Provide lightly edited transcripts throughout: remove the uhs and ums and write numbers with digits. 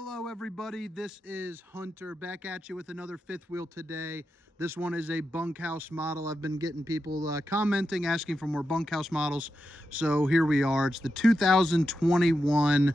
Hello everybody, this is Hunter back at you with another fifth wheel today. This one is a bunkhouse model. I've been getting people commenting, asking for more bunkhouse models. So here we are. It's the 2021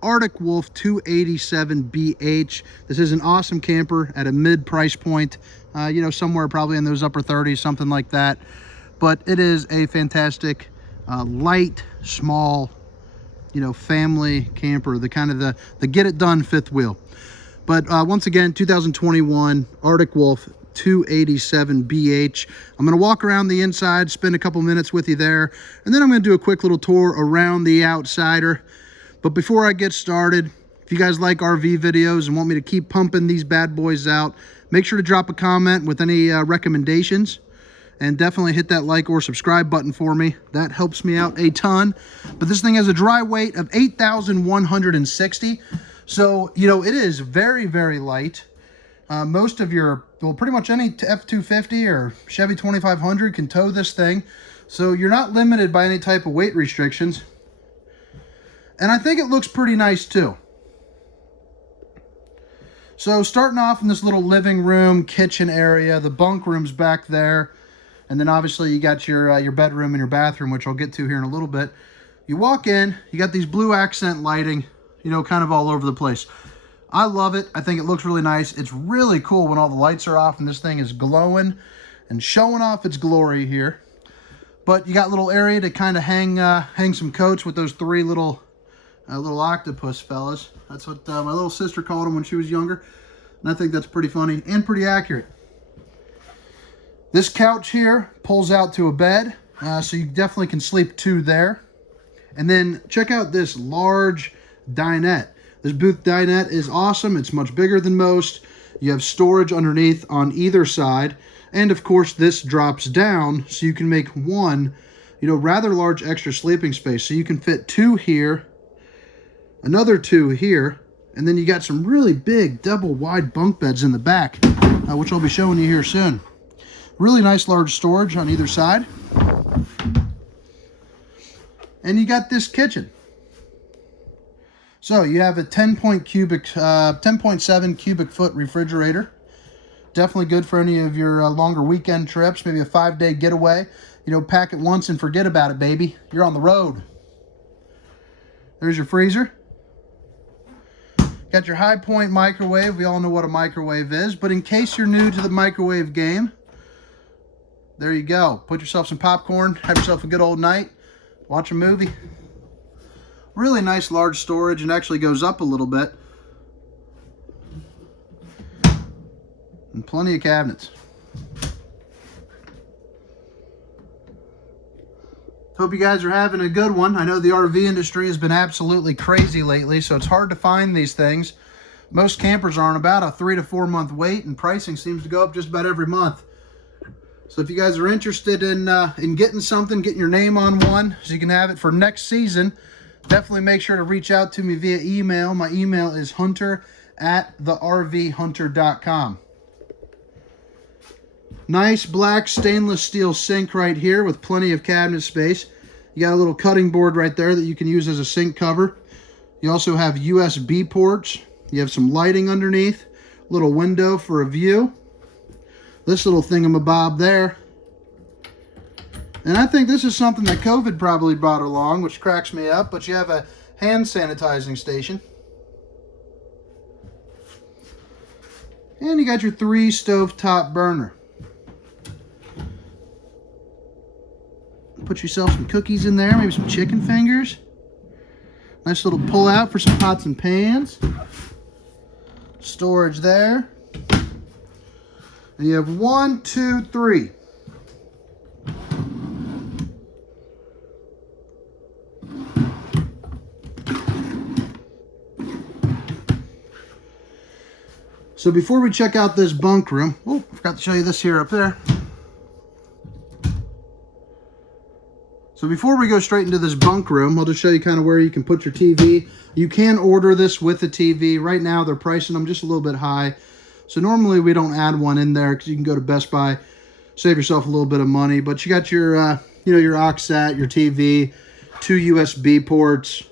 Arctic Wolf 287BH. This is an awesome camper at a mid price point, you know, somewhere probably in those upper 30s, something like that. But it is a fantastic, light, small, you know, family camper, the kind of the get it done fifth wheel. But once again, 2021 Arctic Wolf 287BH. I'm going to walk around the inside, spend a couple minutes with you there, and then I'm going to do a quick little tour around the outsider. But before I get started, if you guys like RV videos and want me to keep pumping these bad boys out, make sure to drop a comment with any recommendations. And definitely hit that like or subscribe button for me. That helps me out a ton. But this thing has a dry weight of 8,160. So, you know, it is very, very light. Most of your, well, pretty much any F-250 or Chevy 2500 can tow this thing. So you're not limited by any type of weight restrictions. And I think it looks pretty nice too. So starting off in this little living room, kitchen area, the bunk room's back there. And then obviously you got your bedroom and your bathroom, which I'll get to here in a little bit. You walk in, you got these blue accent lighting, you know, kind of all over the place. I love it. I think it looks really nice. It's really cool when all the lights are off and this thing is glowing and showing off its glory here. But you got a little area to kind of hang some coats with those three little octopus fellas. That's what my little sister called them when she was younger. And I think that's pretty funny and pretty accurate. This couch here pulls out to a bed, so you definitely can sleep two there. And then check out this large dinette. This booth dinette is awesome. It's much bigger than most. You have storage underneath on either side. And of course, this drops down so you can make one, you know, rather large extra sleeping space. So you can fit two here, another two here, and then you got some really big double wide bunk beds in the back, which I'll be showing you here soon. Really nice large storage on either side. And you got this kitchen. So you have a 10.7 cubic foot refrigerator. Definitely good for any of your longer weekend trips, maybe a 5-day getaway. You know, pack it once and forget about it, baby. You're on the road. There's your freezer. Got your high point microwave. We all know what a microwave is, but in case you're new to the microwave game, there you go. Put yourself some popcorn, have yourself a good old night, watch a movie. Really nice large storage, and actually goes up a little bit. And plenty of cabinets. Hope you guys are having a good one. I know the RV industry has been absolutely crazy lately, so it's hard to find these things. Most campers are on about a 3 to 4 month wait, and pricing seems to go up just about every month. So if you guys are interested in getting something, getting your name on one so you can have it for next season, definitely make sure to reach out to me via email. My email is hunter@thervhunter.com. Nice black stainless steel sink right here with plenty of cabinet space. You got a little cutting board right there that you can use as a sink cover. You also have USB ports. You have some lighting underneath, little window for a view. This little thingamabob there. And I think this is something that COVID probably brought along, which cracks me up, but you have a hand sanitizing station. And you got your 3 stovetop burner. Put yourself some cookies in there, maybe some chicken fingers. Nice little pull out for some pots and pans. Storage there. And you have 1, 2, 3. So before we check out this bunk room, oh, I forgot to show you this here up there. So before we go straight into this bunk room, I'll just show you kind of where you can put your TV. You can order this with a TV. Right now they're pricing them just a little bit high. So normally we don't add one in there because you can go to Best Buy, save yourself a little bit of money. But you got your, your aux sat, your TV, 2 USB ports,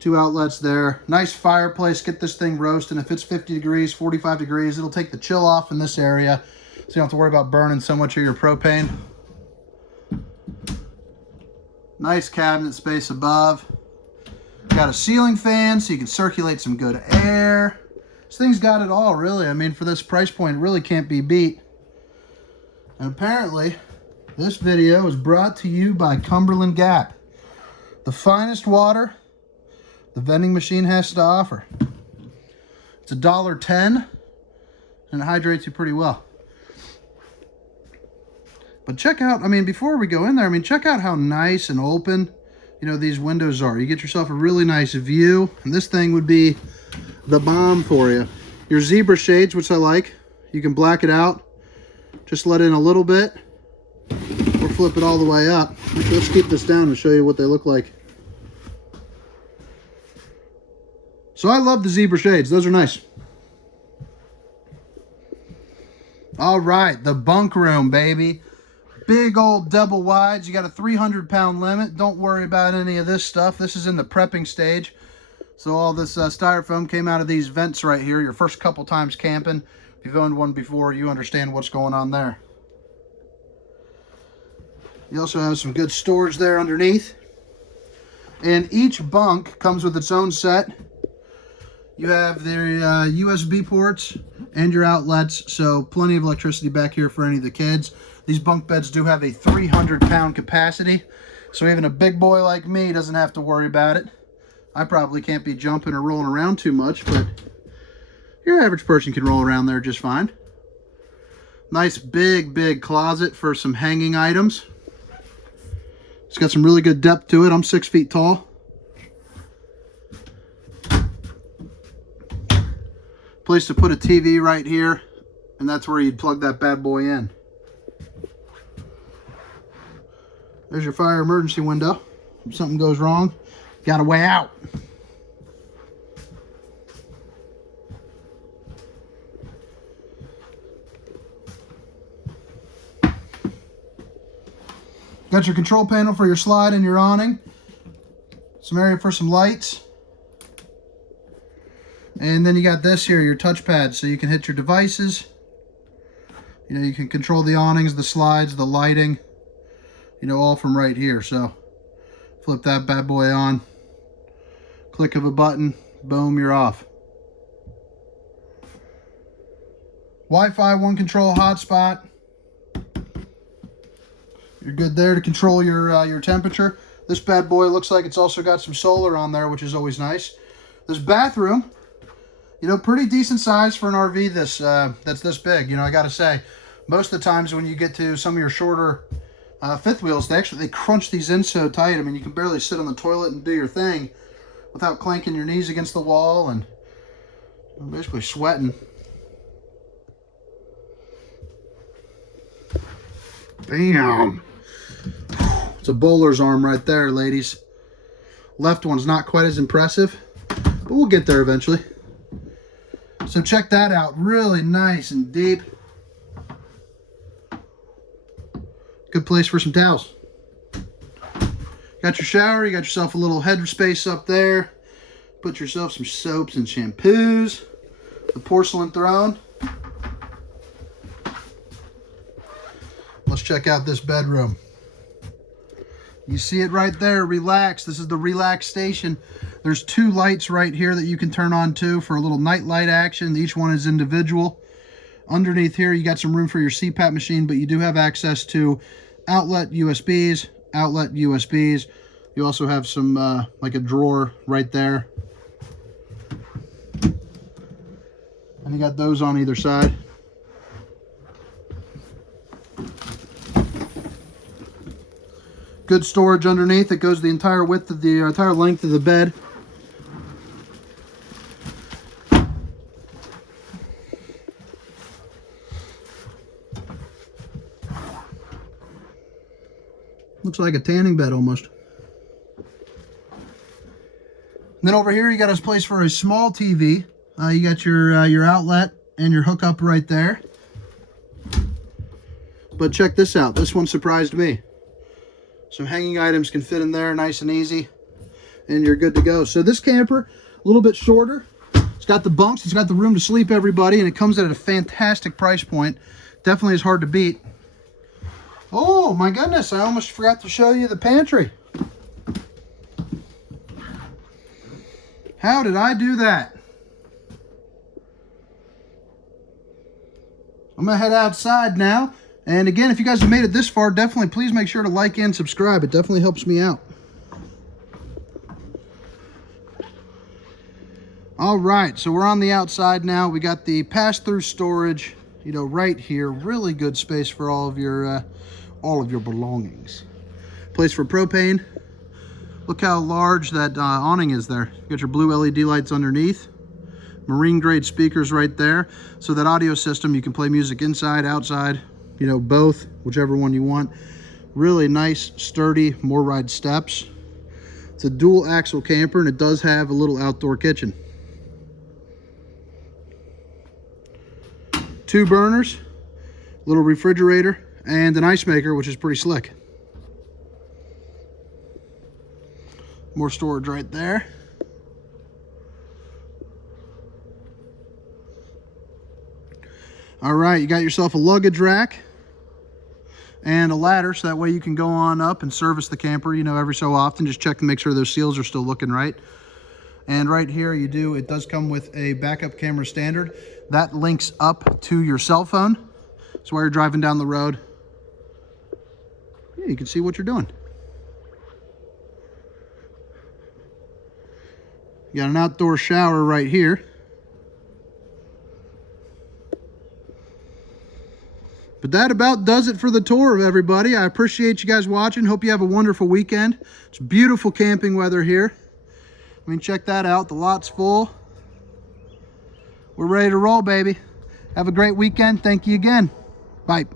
2 outlets there. Nice fireplace. Get this thing roasting. If it's 50 degrees, 45 degrees, it'll take the chill off in this area, so you don't have to worry about burning so much of your propane. Nice cabinet space above. Got a ceiling fan so you can circulate some good air. This thing's got it all, really. I mean, for this price point, it really can't be beat. And apparently, this video is brought to you by Cumberland Gap. The finest water the vending machine has to offer. It's $1.10 and it hydrates you pretty well. But check out, I mean, before we go in there, I mean, check out how nice and open, you know, these windows are. You get yourself a really nice view, and this thing would be the bomb for you. Your zebra shades, which I like, you can black it out, just let in a little bit, or flip it all the way up. Let's keep this down and show you what they look like. So I love the zebra shades. Those are nice. All right, the bunk room, baby. Big old double wides. You got a 300-pound limit. Don't worry about any of this stuff. This is in the prepping stage. So all this styrofoam came out of these vents right here. Your first couple times camping. If you've owned one before, you understand what's going on there. You also have some good storage there underneath. And each bunk comes with its own set. You have their USB ports and your outlets, so plenty of electricity back here for any of the kids. These bunk beds do have a 300-pound capacity, so even a big boy like me doesn't have to worry about it. I probably can't be jumping or rolling around too much, but your average person can roll around there just fine. Nice big closet for some hanging items. It's got some really good depth to it. I'm 6 feet tall. Place to put a TV right here, and that's where you'd plug that bad boy in. There's your fire emergency window. If something goes wrong, you got a way out. Got your control panel for your slide and your awning. Some area for some lights. And then you got this here, your touchpad, so you can hit your devices. You know, you can control the awnings, the slides, the lighting, you know, all from right here. So flip that bad boy on, click of a button, boom, you're off. Wi-Fi 1 control hotspot. You're good there to control your temperature. This bad boy looks like it's also got some solar on there, which is always nice. This bathroom, you know, pretty decent size for an RV that's this big. You know, I gotta say, most of the times when you get to some of your shorter fifth wheels, they crunch these in so tight. I mean, you can barely sit on the toilet and do your thing without clanking your knees against the wall and basically sweating. Bam! It's a bowler's arm right there, ladies. Left one's not quite as impressive, but we'll get there eventually. So check that out. Really nice and deep. Good place for some towels. Got your shower. You got yourself a little head space up there. Put yourself some soaps and shampoos. The porcelain throne. Let's check out this bedroom. You see it right there, relax. This is the relax station. There's 2 lights right here that you can turn on too for a little night light action. Each one is individual. Underneath here, you got some room for your CPAP machine, but you do have access to outlet USBs, outlet USBs. You also have some, like a drawer right there. And you got those on either side. Good storage underneath. It goes the entire width of the entire length of the bed. Looks like a tanning bed almost. And then over here you got a place for a small TV. You got your outlet and your hookup right there. But check this out. This one surprised me. Some hanging items can fit in there nice and easy. and you're good to go. So this camper, a little bit shorter. It's got the bunks, it's got the room to sleep everybody, and it comes at a fantastic price point. Definitely is hard to beat. Oh my goodness, I almost forgot to show you the pantry. How did I do that? I'm gonna head outside now. And again, if you guys have made it this far, definitely please make sure to like and subscribe. It definitely helps me out. All right, so we're on the outside now. We got the pass-through storage, you know, right here. Really good space for all of your belongings. Place for propane. Look how large that awning is there. You got your blue LED lights underneath. Marine grade speakers right there. So that audio system, you can play music inside, outside, you know, both, whichever one you want. Really nice, sturdy, more ride steps. It's a dual axle camper, and it does have a little outdoor kitchen. 2 burners, little refrigerator, and an ice maker, which is pretty slick. More storage right there. All right, you got yourself a luggage rack and a ladder, so that way you can go on up and service the camper, you know, every so often. Just check to make sure those seals are still looking right. And right here it does come with a backup camera standard. That links up to your cell phone. So while you're driving down the road, yeah, you can see what you're doing. You got an outdoor shower right here. But that about does it for the tour, everybody. I appreciate you guys watching. Hope you have a wonderful weekend. It's beautiful camping weather here. I mean, check that out. The lot's full. We're ready to roll, baby. Have a great weekend. Thank you again. Bye.